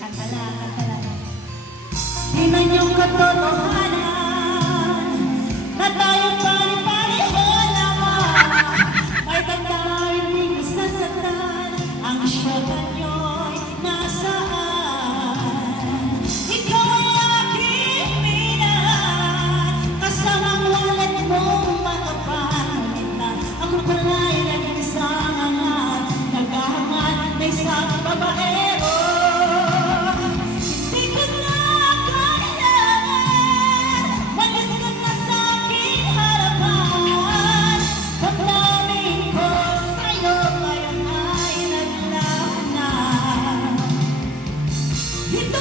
Kantala, kantala. Tingnan yung katotohanan na tayo pari-pareho naman. May tandaan, hindi sasaktan. Ang syota nyo'y nasaan? Ikaw ay aking minahal, kasamang wallet mong matapalit na. Ako pala'y naging sangangan, naghahangan na isang babaero. Di ko na kailangan, walis ka na sa aking harapan. Paglamin ko sa'yo, ngayon ay naglaho na. Ito